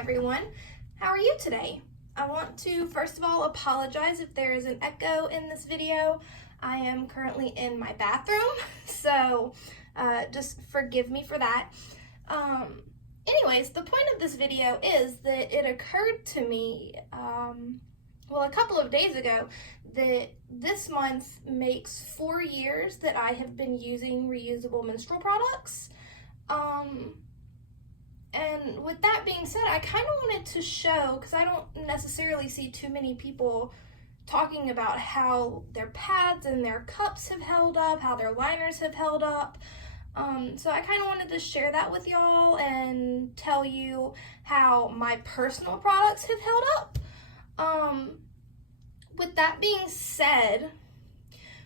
everyone. How are you today? I want to first of all apologize if there is an echo in this video. I am currently in my bathroom, so just forgive me for that. Anyways, the point of this video is that it occurred to me, a couple of days ago, that this month makes 4 years that I have been using reusable menstrual products. And with that being said, I kind of wanted to show, because I don't necessarily see too many people talking about how their pads and their cups have held up, how their liners have held up. So I kind of wanted to share that with y'all and tell you how my personal products have held up. With that being said,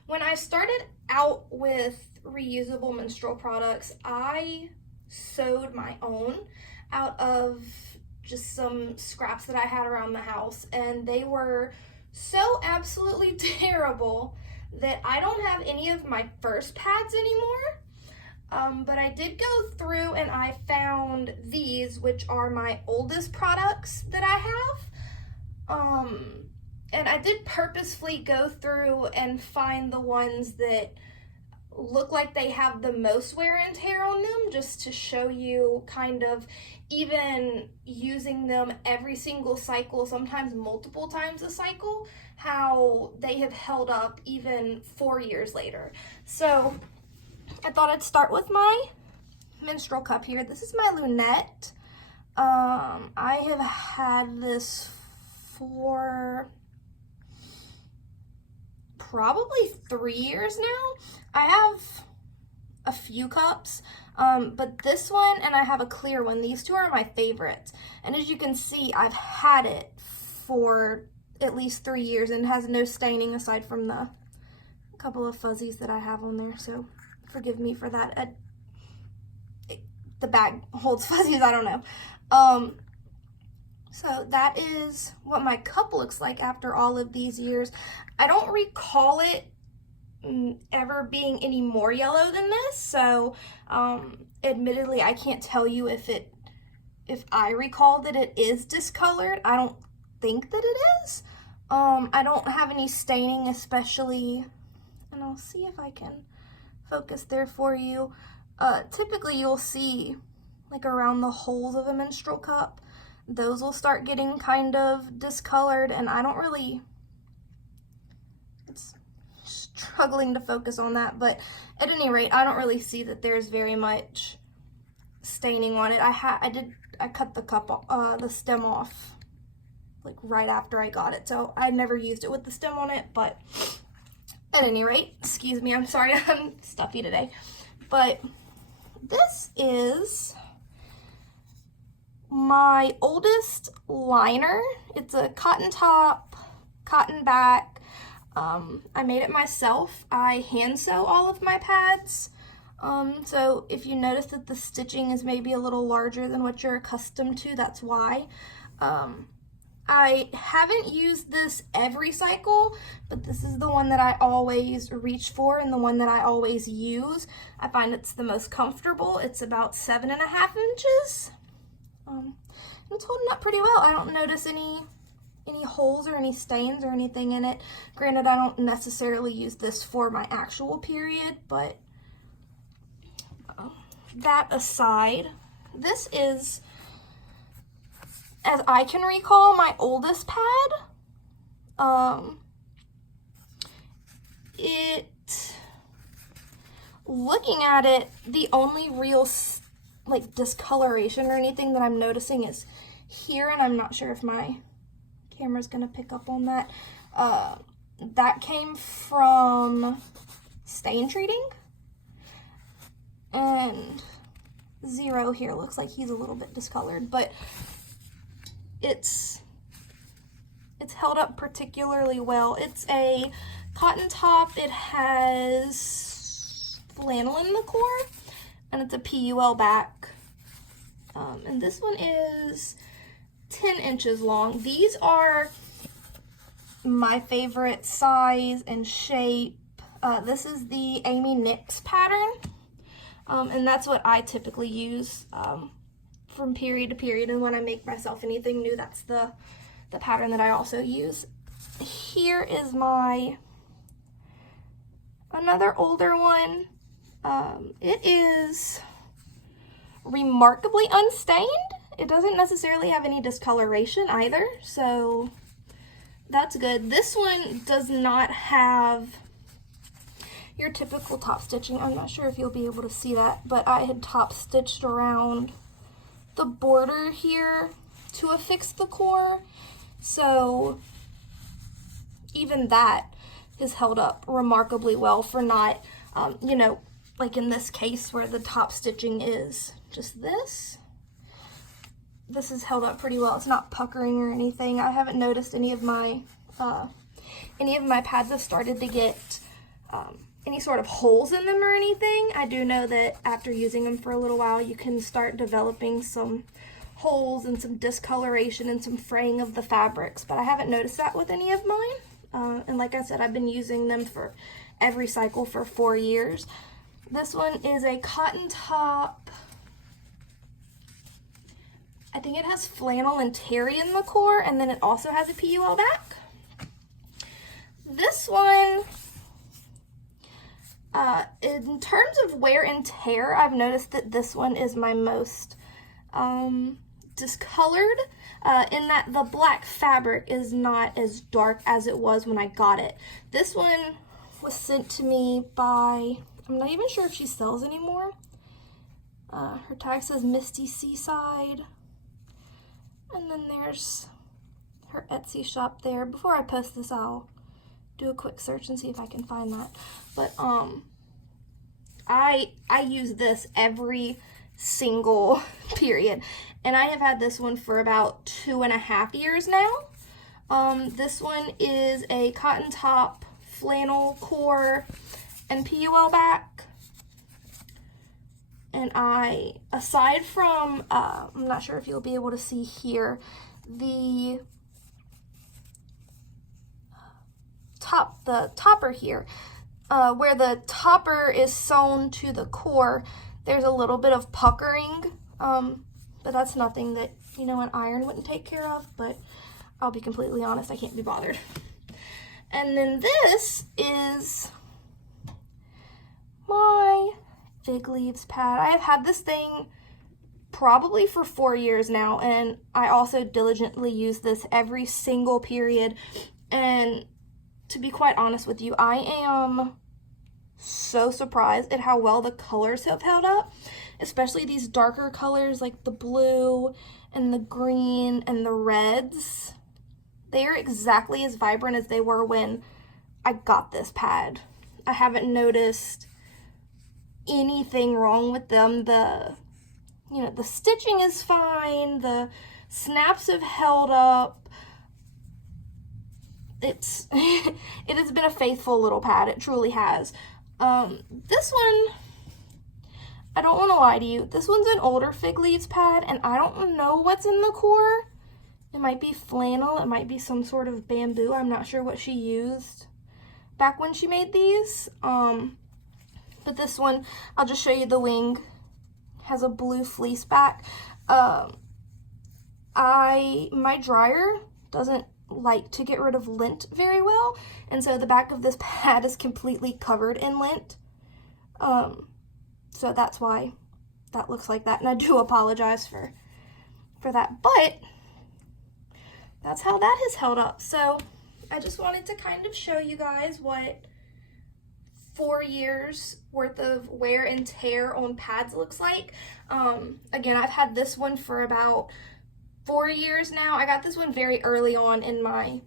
when I started out with reusable menstrual products, I sewed my own out of just some scraps that I had around the house, and they were so absolutely terrible that I don't have any of my first pads anymore. But I did go through and I found these, which are my oldest products that I have. And I did purposefully go through and find the ones that look like they have the most wear and tear on them, just to show you kind of, even using them every single cycle, sometimes multiple times a cycle, how they have held up even 4 years later. So I thought I'd start with my menstrual cup here. This is my lunette. I have had this for probably 3 years now. I have a few cups, but this one, and I have a clear one. These two are my favorites. And as you can see, I've had it for at least 3 years and has no staining aside from the couple of fuzzies that I have on there. So forgive me for that. The bag holds fuzzies, I don't know. So that is what my cup looks like after all of these years. I don't recall it ever being any more yellow than this, so admittedly I can't tell you if I recall that it is discolored. I don't think that it is. I don't have any staining, especially, and I'll see if I can focus there for you. Typically you'll see like around the holes of a menstrual cup, those will start getting kind of discolored, and I don't really, it's struggling to focus on that, but at any rate, I don't really see that there's very much staining on it. I cut the cup, the stem off like right after I got it, so I never used it with the stem on it. But at any rate, excuse me, I'm sorry, I'm stuffy today, but this is my oldest liner. It's a cotton top, cotton back. I made it myself. I hand sew all of my pads. So if you notice that the stitching is maybe a little larger than what you're accustomed to, that's why. I haven't used this every cycle, but this is the one that I always reach for and the one that I always use. I find it's the most comfortable. It's about 7.5 inches. It's holding up pretty well. I don't notice any holes or any stains or anything in it. Granted, I don't necessarily use this for my actual period, but that aside, this is, as I can recall, my oldest pad. Looking at it, the only real like discoloration or anything that I'm noticing is here, and I'm not sure if my camera's gonna pick up on that. That came from stain treating, and Zero here looks like he's a little bit discolored, but it's held up particularly well. It's a cotton top. It has flannel in the core, and it's a PUL back. And this one is 10 inches long. These are my favorite size and shape. This is the Amy Nix pattern, and that's what I typically use from period to period, and when I make myself anything new, that's the pattern that I also use. Here is my another older one. It is remarkably unstained. It doesn't necessarily have any discoloration either, so that's good. This one does not have your typical top stitching. I'm not sure if you'll be able to see that, but I had top stitched around the border here to affix the core, so even that is held up remarkably well for not, you know, like in this case where the top stitching is just this. This is held up pretty well. It's not puckering or anything. I haven't noticed any of my pads have started to get any sort of holes in them or anything. I do know that after using them for a little while, you can start developing some holes and some discoloration and some fraying of the fabrics, but I haven't noticed that with any of mine. And like I said, I've been using them for every cycle for 4 years. This one is a cotton top. I think it has flannel and terry in the core, and then it also has a PUL back. This one, in terms of wear and tear, I've noticed that this one is my most discolored, in that the black fabric is not as dark as it was when I got it. This one was sent to me by, I'm not even sure if she sells anymore. Her tag says Misty Seaside. And then there's her Etsy shop there. Before I post this, I'll do a quick search and see if I can find that. But I use this every single period, and I have had this one for about 2.5 years now. This one is a cotton top, flannel core, and PUL back. And aside from, I'm not sure if you'll be able to see here, the topper here, where the topper is sewn to the core, there's a little bit of puckering, but that's nothing that, you know, an iron wouldn't take care of, but I'll be completely honest, I can't be bothered. And then this is my Fig Leaves pad. I have had this thing probably for 4 years now, and I also diligently use this every single period. And to be quite honest with you, I am so surprised at how well the colors have held up, especially these darker colors like the blue and the green and the reds. They are exactly as vibrant as they were when I got this pad. I haven't noticed anything wrong with them. The stitching is fine. The snaps have held up. It has been a faithful little pad. It truly has. This one, I don't want to lie to you. This one's an older Fig Leaves pad, and I don't know what's in the core. It might be flannel. It might be some sort of bamboo. I'm not sure what she used back when she made these. But this one, I'll just show you the wing, has a blue fleece back. My dryer doesn't like to get rid of lint very well, and so the back of this pad is completely covered in lint. So that's why that looks like that, and I do apologize for that, but that's how that has held up. So I just wanted to kind of show you guys what 4 years worth of wear and tear on pads looks like. Again, I've had this one for about 4 years now. I got this one very early on in my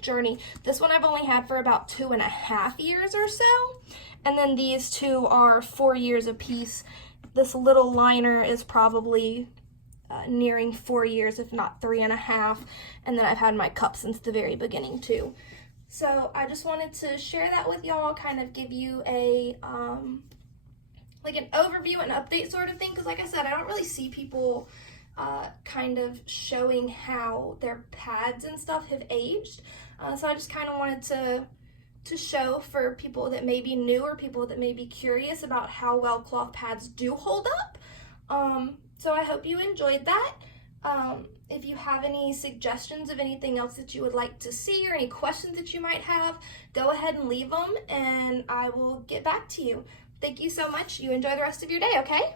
journey. This one I've only had for about 2.5 years or so. And then these two are 4 years apiece. This little liner is probably nearing 4 years, if not 3.5. And then I've had my cup since the very beginning too. So I just wanted to share that with y'all, kind of give you a like an overview and update sort of thing, because like I said, I don't really see people kind of showing how their pads and stuff have aged. So I just kind of wanted to show for people that may be new or people that may be curious about how well cloth pads do hold up. So I hope you enjoyed that. If you have any suggestions of anything else that you would like to see or any questions that you might have, go ahead and leave them and I will get back to you. Thank you so much. You enjoy the rest of your day, okay?